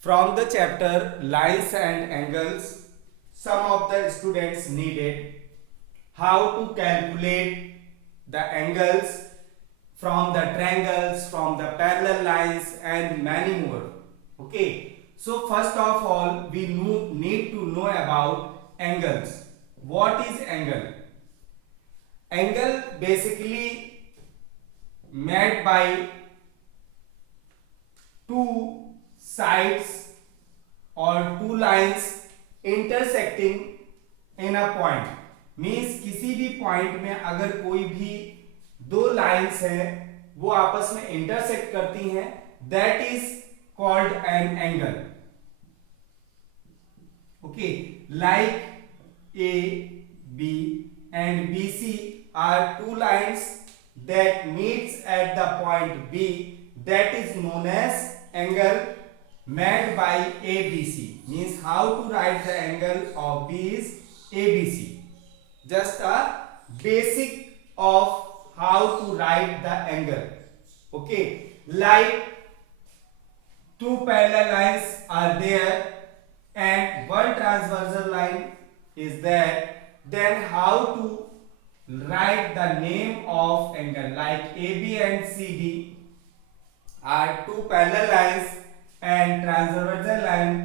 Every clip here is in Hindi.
From the chapter Lines and Angles, some of the students needed how to calculate the angles from the triangles, from the parallel lines and many more. Okay, so first of all we need to know about angles. What is angle? Angle basically made by two sides or two lines intersecting in a point. Means किसी भी पॉइंट में अगर कोई भी दो लाइंस है वो आपस में इंटरसेक्ट करती हैं, that is called an angle. Okay, like A B and B C are two lines that meets at the point B, that is known as angle made by ABC. Means how to write the angle of B is ABC. Just a basic of how to write the angle. Okay, like two parallel lines are there and one transversal line is there, then how to write the name of angle? Like AB and CD are two parallel lines and transversal line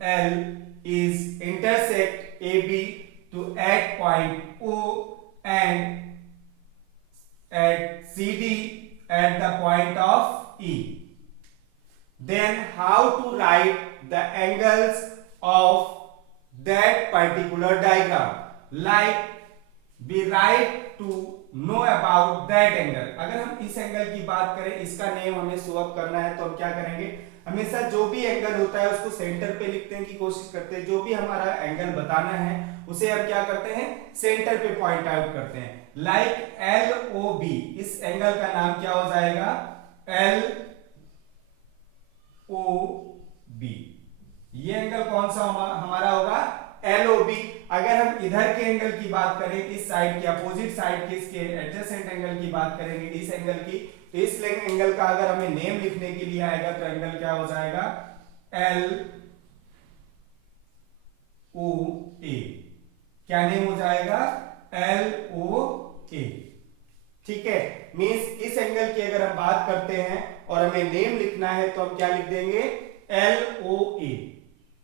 L is intersect AB to at point O and at CD at the point of E. Then how to write the angles of that particular diagram? Like we write to know about that angle. अगर हम इस एंगल की बात करें, इसका नेम हमें शो अप करना है तो हम क्या करेंगे, हमेशा जो भी एंगल होता है उसको सेंटर पे लिखने की कोशिश करते हैं. जो भी हमारा एंगल बताना है उसे हम क्या करते हैं, सेंटर पे पॉइंट आउट करते हैं. लाइक एल ओ बी, इस एंगल का नाम क्या हो जाएगा, एल ओ बी. ये एंगल कौन सा हमारा होगा, LOB. अगर हम इधर के एंगल की बात करें, इस साइड की अपोजिट साइड के इसके एडजेसेंट एंगल की बात करेंगे, इस एंगल की, तो इस एंगल का अगर हमें नेम लिखने के लिए आएगा तो एंगल क्या हो जाएगा, LOA. क्या नेम हो जाएगा, LOA. ठीक है, मींस इस एंगल की अगर हम बात करते हैं और हमें नेम लिखना है तो हम क्या लिख देंगे, LOA.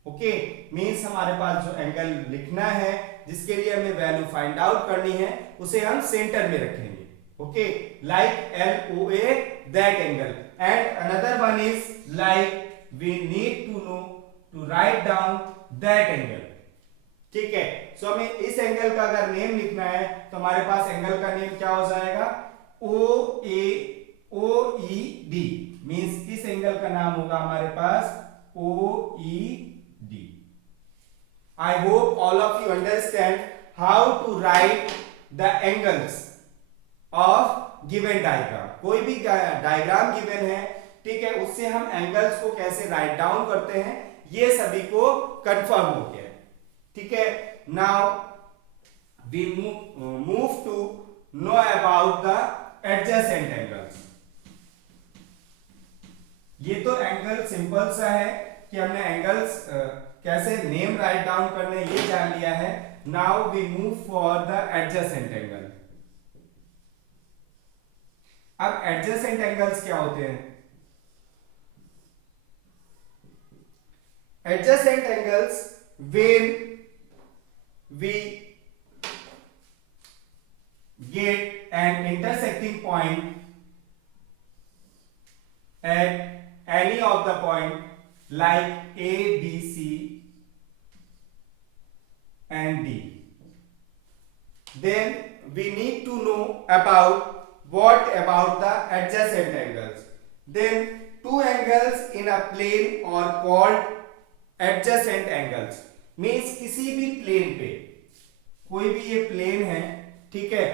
ओके, मींस हमारे पास जो एंगल लिखना है जिसके लिए हमें वैल्यू फाइंड आउट करनी है उसे हम सेंटर में रखेंगे. Okay, like LOA that angle. And another one is like we need to know to write down that angle. ठीक है, सो हमें इस एंगल का अगर नेम लिखना है तो हमारे पास एंगल का नेम क्या हो जाएगा, OED. मींस इस एंगल का नाम होगा हमारे पास OED. I hope all of you understand how to write the angles of given diagram. कोई भी डायग्राम गिवन है, ठीक है, उससे हम एंगल्स को कैसे राइट डाउन करते हैं ये सभी को कंफर्म हो गया. ठीक है, now we move to know about the adjacent angles. ये तो एंगल सिंपल सा है कि हमने एंगल्स कैसे नेम राइट डाउन करने ये जान लिया है. Now we move for the adjacent angle. अब एडजेसेंट एंगल्स क्या होते हैं, adjacent angles when we get an intersecting point at any of the point like A, B, C and D. Then we need to know about what about the adjacent angles. Then two angles in a plane are called adjacent angles. Means किसी भी प्लेन पे, कोई भी ये प्लेन है, ठीक है,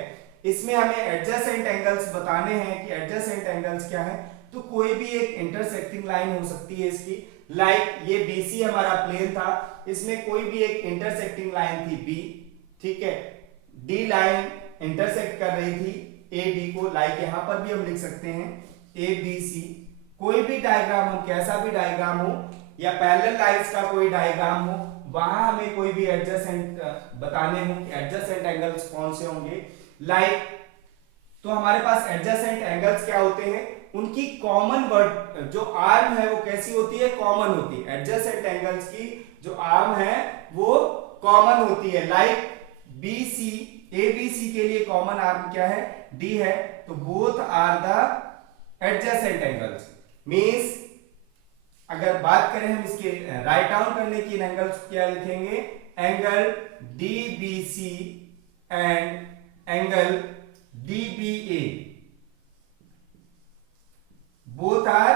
इसमें हमें एडजेसेंट एंगल्स बताने हैं कि एडजेसेंट एंगल्स क्या है. तो कोई भी एक इंटरसेक्टिंग लाइन हो सकती है इसकी, लाइक ये BC हमारा प्लेन था, इसमें कोई भी एक इंटरसेक्टिंग लाइन थी B. ठीक है, D लाइन इंटरसेक्ट कर रही थी AB को, लाइक यहां पर भी हम लिख सकते हैं ABC. कोई भी डायग्राम हो, कैसा भी डायग्राम हो, या पैरेलल लाइंस का कोई डायग्राम हो, वहां हमें कोई भी एडजेसेंट बताने हो कि एडजेसेंट एंगल्स कौन से होंगे, लाइक तो हमारे पास एडजेसेंट एंगल्स क्या होते हैं, उनकी कॉमन वर्ड जो आर्म है वो कैसी होती है, कॉमन होती है। एडजेसेंट एंगल्स की जो आर्म है वो कॉमन होती है, लाइक BC ABC के लिए कॉमन आर्म क्या है, D है, तो both are the adjacent angles. Means अगर बात करें हम इसके राइट डाउन करने की, एंगल्स क्या लिखेंगे, angle DBC and angle DBA both are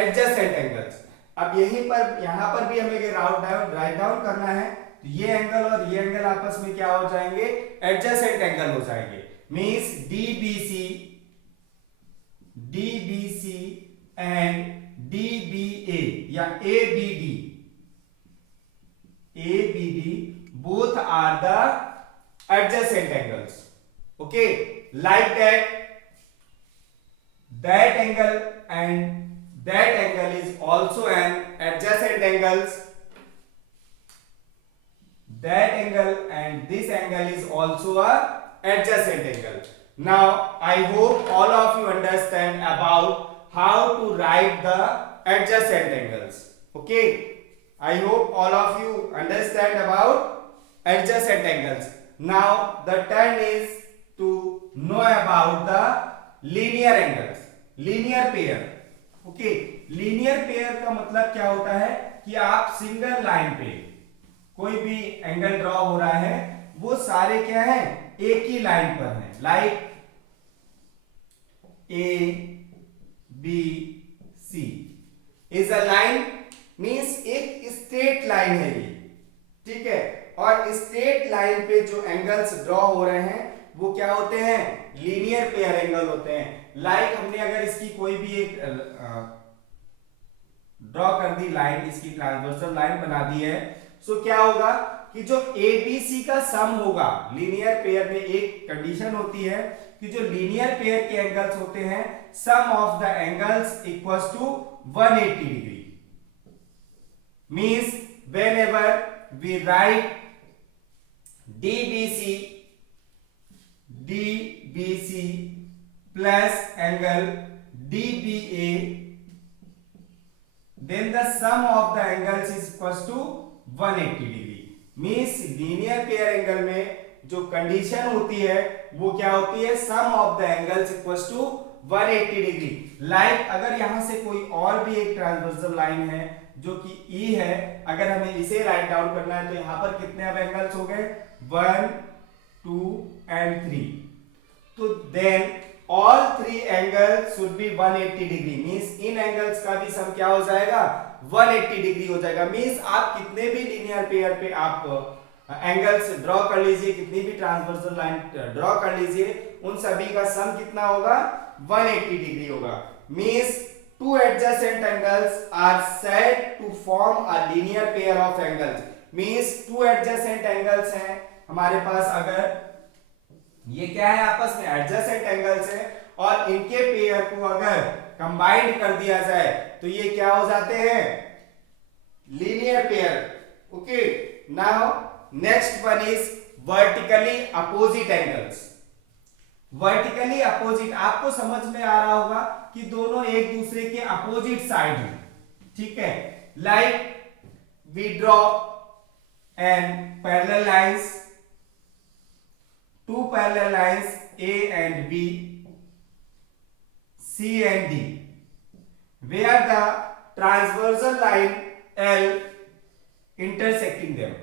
adjacent angles. अब यहां पर भी हमें राइट डाउन करना है, तो ये एंगल और ये एंगल आपस में क्या हो जाएंगे, एडजेसेंट एंगल हो जाएंगे। मींस DBC एंड DBA या ABD both are the adjacent angles. Okay, like that angle and that angle is also an adjacent angles. That angle and this angle is also a adjacent angle. Now I hope all of you understand about how to write the adjacent angles. Okay, I hope all of you understand about adjacent angles. Now the turn is to know about the linear angles, linear pair. Okay, linear pair का मतलब क्या होता है कि आप सिंगल लाइन पे कोई भी एंगल ड्रॉ हो रहा है, वो सारे क्या है, एक ही लाइन पर है, like ABC is a line, means एक स्ट्रेट लाइन है ये, ठीक है, और स्ट्रेट लाइन पे जो एंगल्स ड्रॉ हो रहे हैं वो क्या होते हैं, लीनियर पेयर एंगल होते हैं। लाइक हमने अगर इसकी कोई भी एक ड्रॉ कर दी लाइन, इसकी ट्रांसवर्सल लाइन बना दी है, सो क्या होगा कि जो ABC का सम होगा, लीनियर पेयर में एक कंडीशन होती है कि जो लीनियर पेयर के एंगल्स होते हैं, sum of the angles equals to 180 degree. Means whenever we write DBC plus angle DBA, then the sum of the angles is equals to 180 degree. Means linear pair angle में जो कंडीशन होती है वो क्या होती है, sum of the angles equals to 180 degree. Like अगर यहां से कोई और भी एक ट्रांसवर्सल लाइन है जो कि E है, अगर हमें इसे राइट डाउन करना है, तो यहां पर कितने अब एंगल्स हो गए, 1 2 and 3, तो then all 3 angles should be 180 degree. Means इन एंगल्स का भी सम क्या हो जाएगा, 180 डिग्री हो जाएगा। मींस आप कितने भी लीनियर पेयर पे आप एंगल्स ड्रॉ कर लीजिए, कितनी भी ट्रांसवर्सल लाइन ड्रॉ कर लीजिए, उन सभी का सम कितना होगा, 180 डिग्री होगा। Means two adjacent angles are said to form a linear pair of angles. Means two adjacent angles हैं हमारे पास, अगर ये क्या है, आपस में adjacent angles हैं, और इनके पेयर को अगर कंबाइंड कर दिया जाए तो ये क्या हो जाते हैं, linear pair. Okay, now next one is vertically opposite angles. Vertically opposite, आपको समझ में आ रहा होगा कि दोनों एक दूसरे के अपोजिट साइड हैं, ठीक है, like we draw an parallel lines, two parallel lines A and B, C and D, where the transversal line L intersecting them,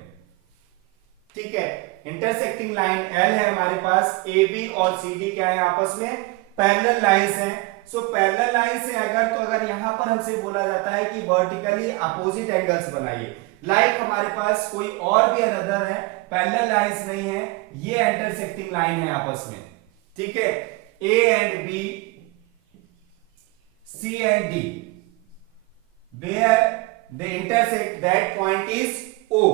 ठीक है, इंटरसेक्टिंग लाइन L है हमारे पास, AB और CD क्या है, आपस में पैरेलल लाइंस हैं। सो पैरेलल लाइन से अगर यहां पर हमसे बोला जाता है कि वर्टिकली अपोजिट एंगल्स बनाइए, लाइक हमारे पास कोई और भी अनदर है, पैरेलल लाइंस नहीं है, ये इंटरसेक्टिंग लाइन है आपस में, ठीक है, A and B, C and D, where they intersect, that point is O,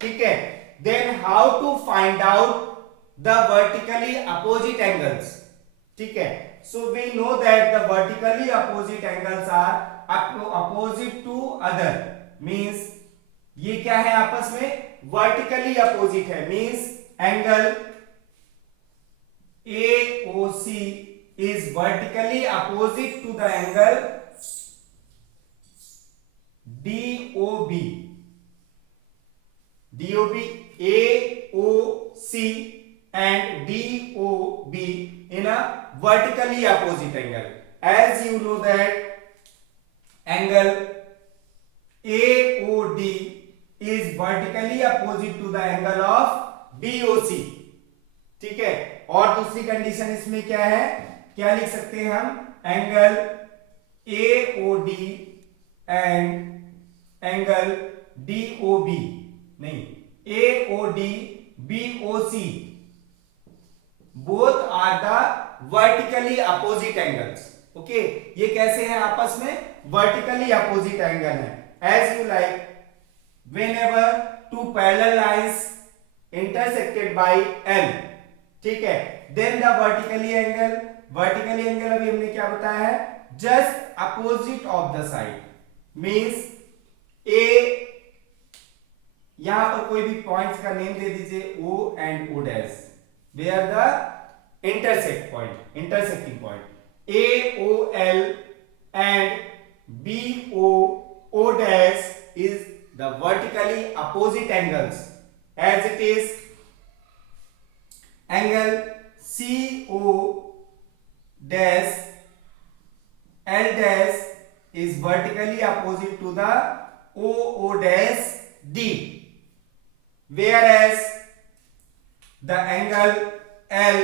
ठीक है। Then how to find out the vertically opposite angles, ठीक है, so we know that the vertically opposite angles are opposite to other, means ये क्या है आपस में वर्टिकली अपोजिट है, means angle AOC is vertically opposite to the angle DOB. AOC and DOB in a vertically opposite angle. As you know that angle AOD is vertically opposite to the angle of BOC. ठीक है, और दूसरी कंडीशन इसमें क्या है, क्या लिख सकते हैं हम, angle AOD and angle DOB, नहीं, AOD BOC both are the vertically opposite angles. Okay, ये कैसे हैं आपस में, वर्टिकली अपोजिट एंगल है. As you like, whenever two parallel lines intersected by L, ठीक है, देन द वर्टिकली एंगल अभी हमने क्या बताया है, just opposite of the side, means A, यहां पर कोई भी पॉइंट्स का नेम दे दीजिए O and O dash, where the intersecting point AOL and BO dash is the vertically opposite angles, as it is angle CO dash L dash is vertically opposite to the OO dash D, whereas the angle L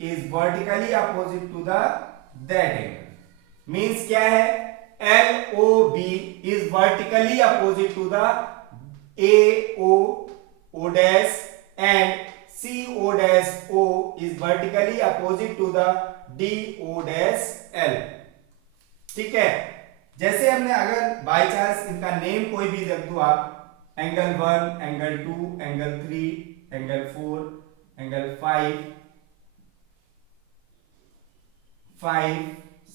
is vertically opposite to the that angle. Means क्या है, LOB is vertically opposite to the AO dash and CO dash O is vertically opposite to the DO dash L. ठीक है, जैसे हमने अगर बाय चांस इनका नेम कोई भी रख दो आप, angle 1, angle 2, angle 3, angle 4, angle 5,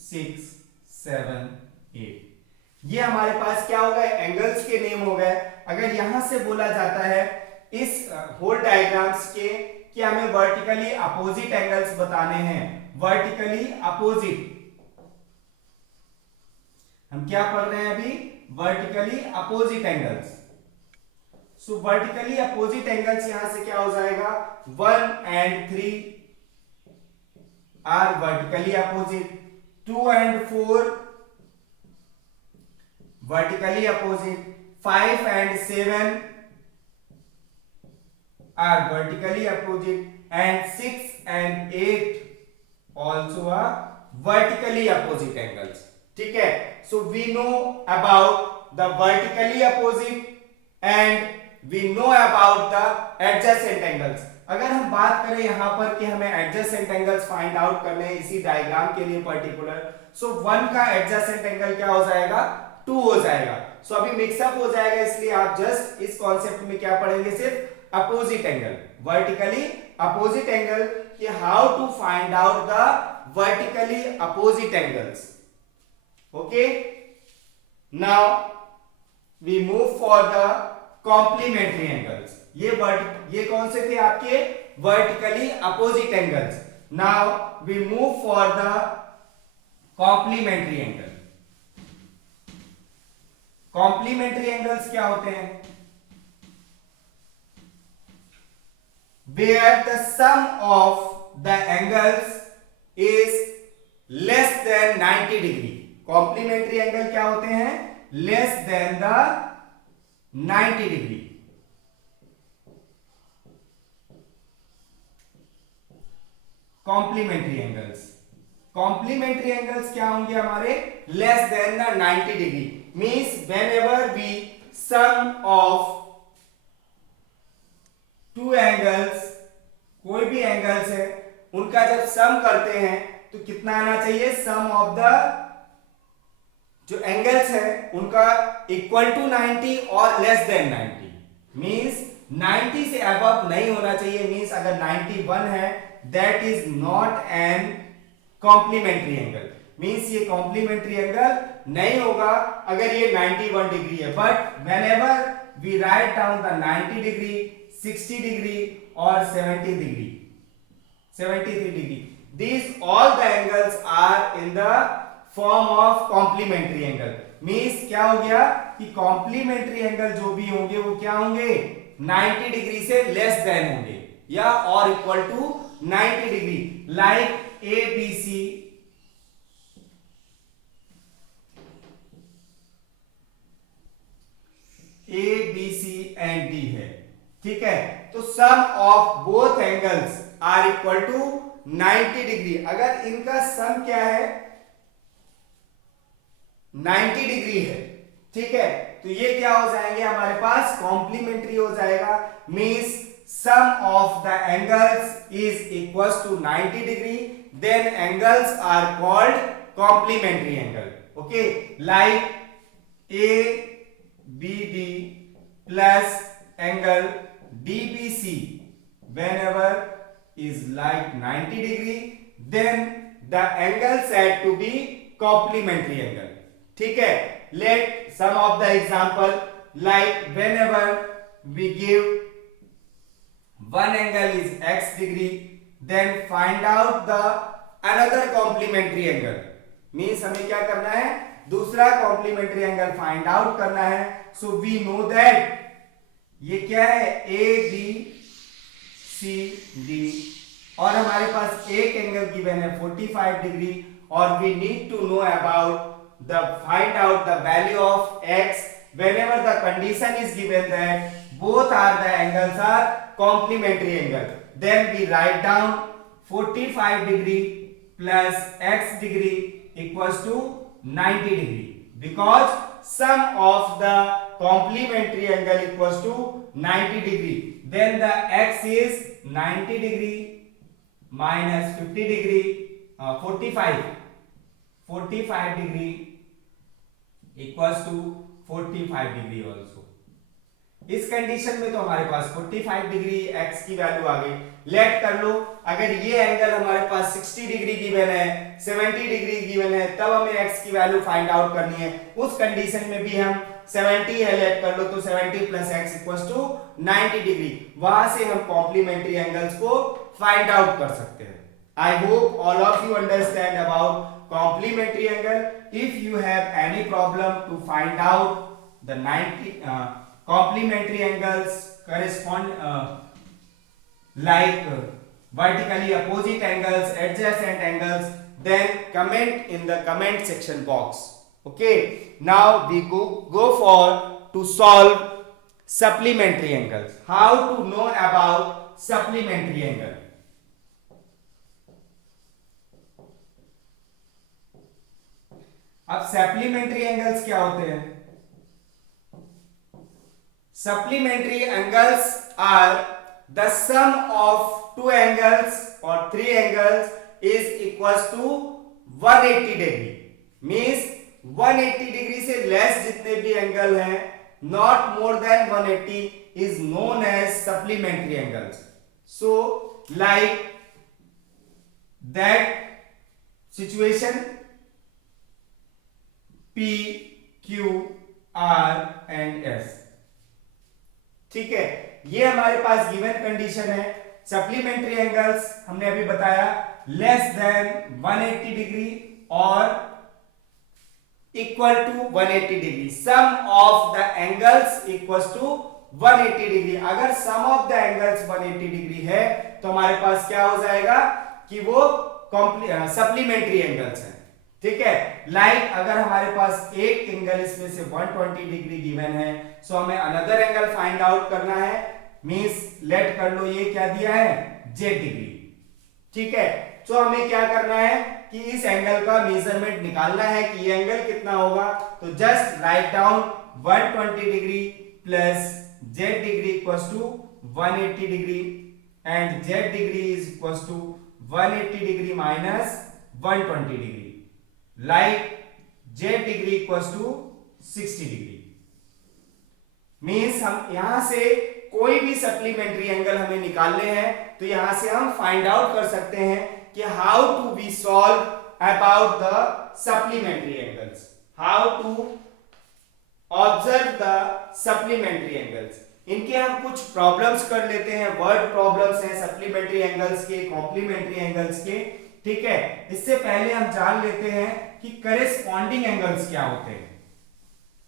6, 7, 8, ये हमारे पास क्या हो गए, एंगल्स के नेम हो गए. अगर यहां से बोला जाता है इस होल डायग्राम्स के कि हमें वर्टिकली अपोजिट एंगल्स बताने हैं, वर्टिकली अपोजिट, हम क्या पढ़ रहे हैं अभी, vertically opposite angles. So vertically opposite angles यहां से क्या हो जाएगा, 1 and 3 are vertically opposite, 2 and 4 vertically opposite, 5 and 7 are vertically opposite and 6 and 8 also are vertically opposite angles. ठीक है, so we know about the vertically opposite and we know about the adjacent angles. अगर हम बात करें यहां पर कि हमें adjacent angles find out करने हैं इसी डायग्राम के लिए पर्टिकुलर, so 1 का adjacent angle क्या हो जाएगा, 2 हो जाएगा. so अभी मिक्सअप हो जाएगा, इसलिए आप जस्ट इस कॉन्सेप्ट में क्या पढ़ेंगे, सिर्फ opposite angle, vertically opposite angle, कि how to find out the vertically opposite angles. Okay, now we move for the complementary angles. ये कौन से थे आपके, vertically opposite angles. Now we move for the complementary angle. Complementary angles क्या होते हैं, where the sum of the angles is less than 90 degree. Complementary angle क्या होते हैं, less than the 90 degree. Complementary angles क्या होंगे हमारे, less than the 90 degree. Means whenever we sum of two angles, कोई भी एंगल्स है उनका जब सम करते हैं तो कितना आना चाहिए, सम ऑफ द जो एंगल्स है उनका इक्वल टू 90 और लेस देन 90. मींस 90 से अबव नहीं होना चाहिए. मींस अगर 91 है that is not an complementary angle. Means ये कॉम्प्लीमेंट्री एंगल नहीं होगा अगर ये 91 डिग्री है, but whenever we write down the 90 degree, 60 degree or 70 degree, 73 degree, these all the angles are in the form of complementary angle. Means क्या हो गया कि कॉम्प्लीमेंट्री एंगल जो भी होंगे वो क्या होंगे, 90 डिग्री से लेस देन होंगे या और equal to 90 degree, like A B C, A B C and D है, ठीक है। तो sum of both angles are equal to 90 degree. अगर इनका सम क्या है, 90 डिग्री है, ठीक है, तो ये क्या हो जाएंगे हमारे पास, कॉम्प्लीमेंट्री हो जाएगा। Means sum of the angles is equals to 90 degree, then angles are called complementary angle. Okay, like A B D plus angle DBC whenever is like 90 degree, then the angle said to be complementary angle, ठीक है। Let some of the example, like whenever we give one angle is x degree, then find out the another complementary angle, means हमें क्या करना है, दूसरा complementary angle find out करना है। So we know that ये क्या है, ए बी सी डी, और हमारे पास एक एंगल गिवन है 45 डिग्री, और we need to know about the find out the value of x whenever the condition is given that both are the angles are complementary angle, then we write down 45 degree plus x degree equals to 90 degree, because sum of the complementary angle equals to 90 degree, then the x is 90 degree minus 50 degree, 45 degree equals to 45 degree also। इस कंडीशन में तो हमारे पास 45 डिग्री x की वैल्यू आ गई। लेट कर लो, अगर ये एंगल हमारे पास 60 डिग्री गिवन है, 70 डिग्री गिवन है, तब हमें x की वैल्यू फाइंड आउट करनी है। उस कंडीशन में भी हम 70 है, लेट कर लो, तो 70 प्लस x इक्वल्स टू 90 डिग्री, वहां से हम कॉम्प्लीमेंट्री एंगल्स को फाइंड आउट कर सकते हैं। I hope all of you understand about complementary angle. If you have any problem to find out the 90 complementary angles correspond like vertically opposite angles, adjacent angles, then comment in the comment section box। Okay, now we go for to solve supplementary angles। How to know about supplementary angle? अब supplementary angles क्या होते हैं? Supplementary angles are the sum of two angles or three angles is equals to 180 degree, means 180 degree से लेस जितने भी एंगल हैं, not more than 180 is known as supplementary angles। So like that situation P, Q, R and S, ठीक है, ये हमारे पास गिवन कंडीशन है। सप्लीमेंट्री एंगल्स हमने अभी बताया लेस देन 180 डिग्री और equal to 180 degree, sum of the angles equals to 180 degree. अगर sum of the angles 180 degree है तो हमारे पास क्या हो जाएगा कि वो सप्लीमेंट्री एंगल्स हैं, ठीक है। लाइक अगर हमारे पास एक एंगल इसमें से 120 डिग्री गिवन है, सो हमें अनदर एंगल फाइंड आउट करना है। मींस लेट कर लो, ये क्या दिया है, z डिग्री, ठीक है। सो हमें क्या करना है कि इस एंगल का मेजरमेंट निकालना है कि ये एंगल कितना होगा। तो just write down 120 degree plus z degree equals to 180 degree and z degree is equals to 180 degree minus 120 degree, like z degree equals to 60 degree. Means हम यहां से कोई भी सप्लीमेंट्री एंगल हमें निकालने हैं तो यहां से हम फाइंड आउट कर सकते हैं कि how to be solve about the supplementary angles. How to observe the supplementary angles. इनके हम कुछ प्रॉब्लम्स कर लेते हैं, वर्ड प्रॉब्लम्स हैं सप्लीमेंट्री एंगल्स के, कॉम्प्लीमेंट्री एंगल्स के। ठीक है, इससे पहले हम जान लेते हैं कि करेस्पॉन्डिंग एंगल्स क्या होते हैं।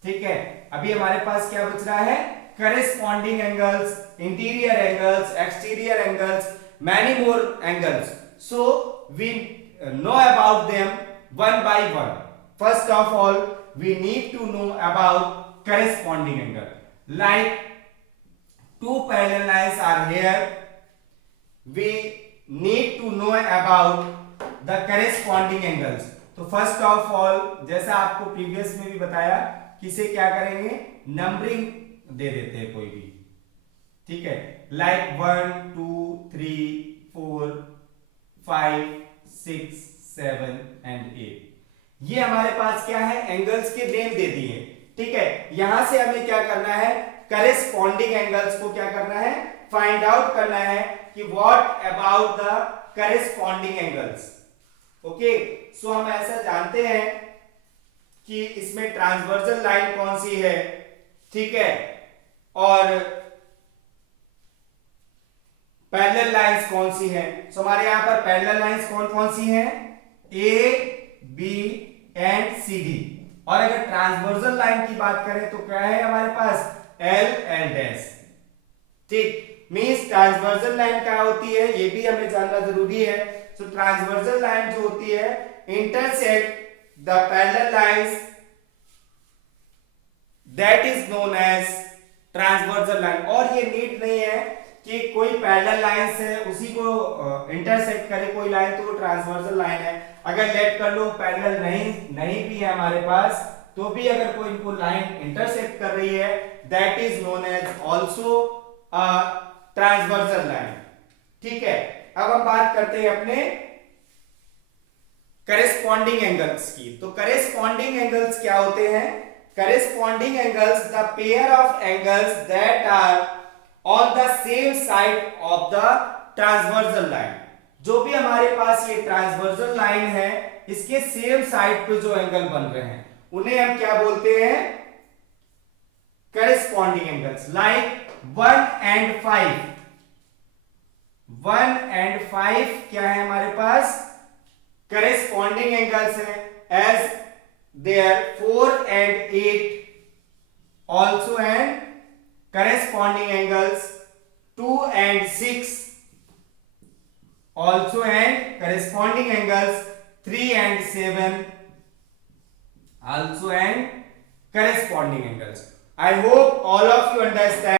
ठीक है, अभी हमारे पास क्या बच रहा है, corresponding angles, interior angles, exterior angles, many more angles. So we know about them one by one. First of all we need to know about corresponding angle. Like two parallel lines are here, we need to know about the corresponding angles. तो first of all, जैसा आपको प्रीवियस में भी बताया, किसे क्या करेंगे, नंबरिंग दे देते हैं कोई भी। ठीक है, like 1 2 3 4 5 6 7 and 8, ये हमारे पास क्या है, एंगल्स के नेम दे दिए। ठीक है, यहां से हमें क्या करना है, करेस्पॉन्डिंग एंगल्स को क्या करना है, फाइंड आउट करना है कि what about the corresponding angles. Okay, so हम ऐसा जानते हैं कि इसमें ट्रांसवर्सल लाइन कौन सी है। ठीक है, और पैरेलल लाइंस कौन सी है। सो हमारे यहां पर पैरेलल लाइंस कौन कौन सी हैं, A B and C D. और अगर ट्रांसवर्सल लाइन की बात करें तो क्या है हमारे पास, एल एल डैश। ठीक, मींस ट्रांसवर्सल लाइन क्या होती है ये भी हमें जानना जरूरी है। सो ट्रांसवर्सल लाइन जो होती है, intersect the parallel lines, that is known as transversal line. और ये नीड नहीं है कि कोई पैरेलल लाइन से उसी को इंटरसेक्ट करे कोई लाइन तो वो ट्रांसवर्सल लाइन है। अगर लेट कर लो पैरेलल नहीं भी है हमारे पास, तो भी अगर कोई इनको लाइन इंटरसेक्ट कर रही है, that is known as also a transversal line. ठीक है, अब हम बात करते हैं अपने करेस्पॉन्डिंग एंगल्स की। तो करेस्पॉन्डिंग एंगल्स क्या होते हैं, corresponding angles the pair of angles that are on the same side of the transversal line. जो भी हमारे पास ये ट्रांसवर्सल लाइन है, इसके सेम साइड पे जो एंगल बन रहे हैं उन्हें हम क्या बोलते हैं, corresponding angles. Like 1 and 5, 1 and 5 क्या है हमारे पास, करेस्पॉन्डिंग एंगल्स हैं, as there 4 and 8 also and corresponding angles, 2 and 6 also and corresponding angles, 3 and 7 also and corresponding angles. I hope all of you understand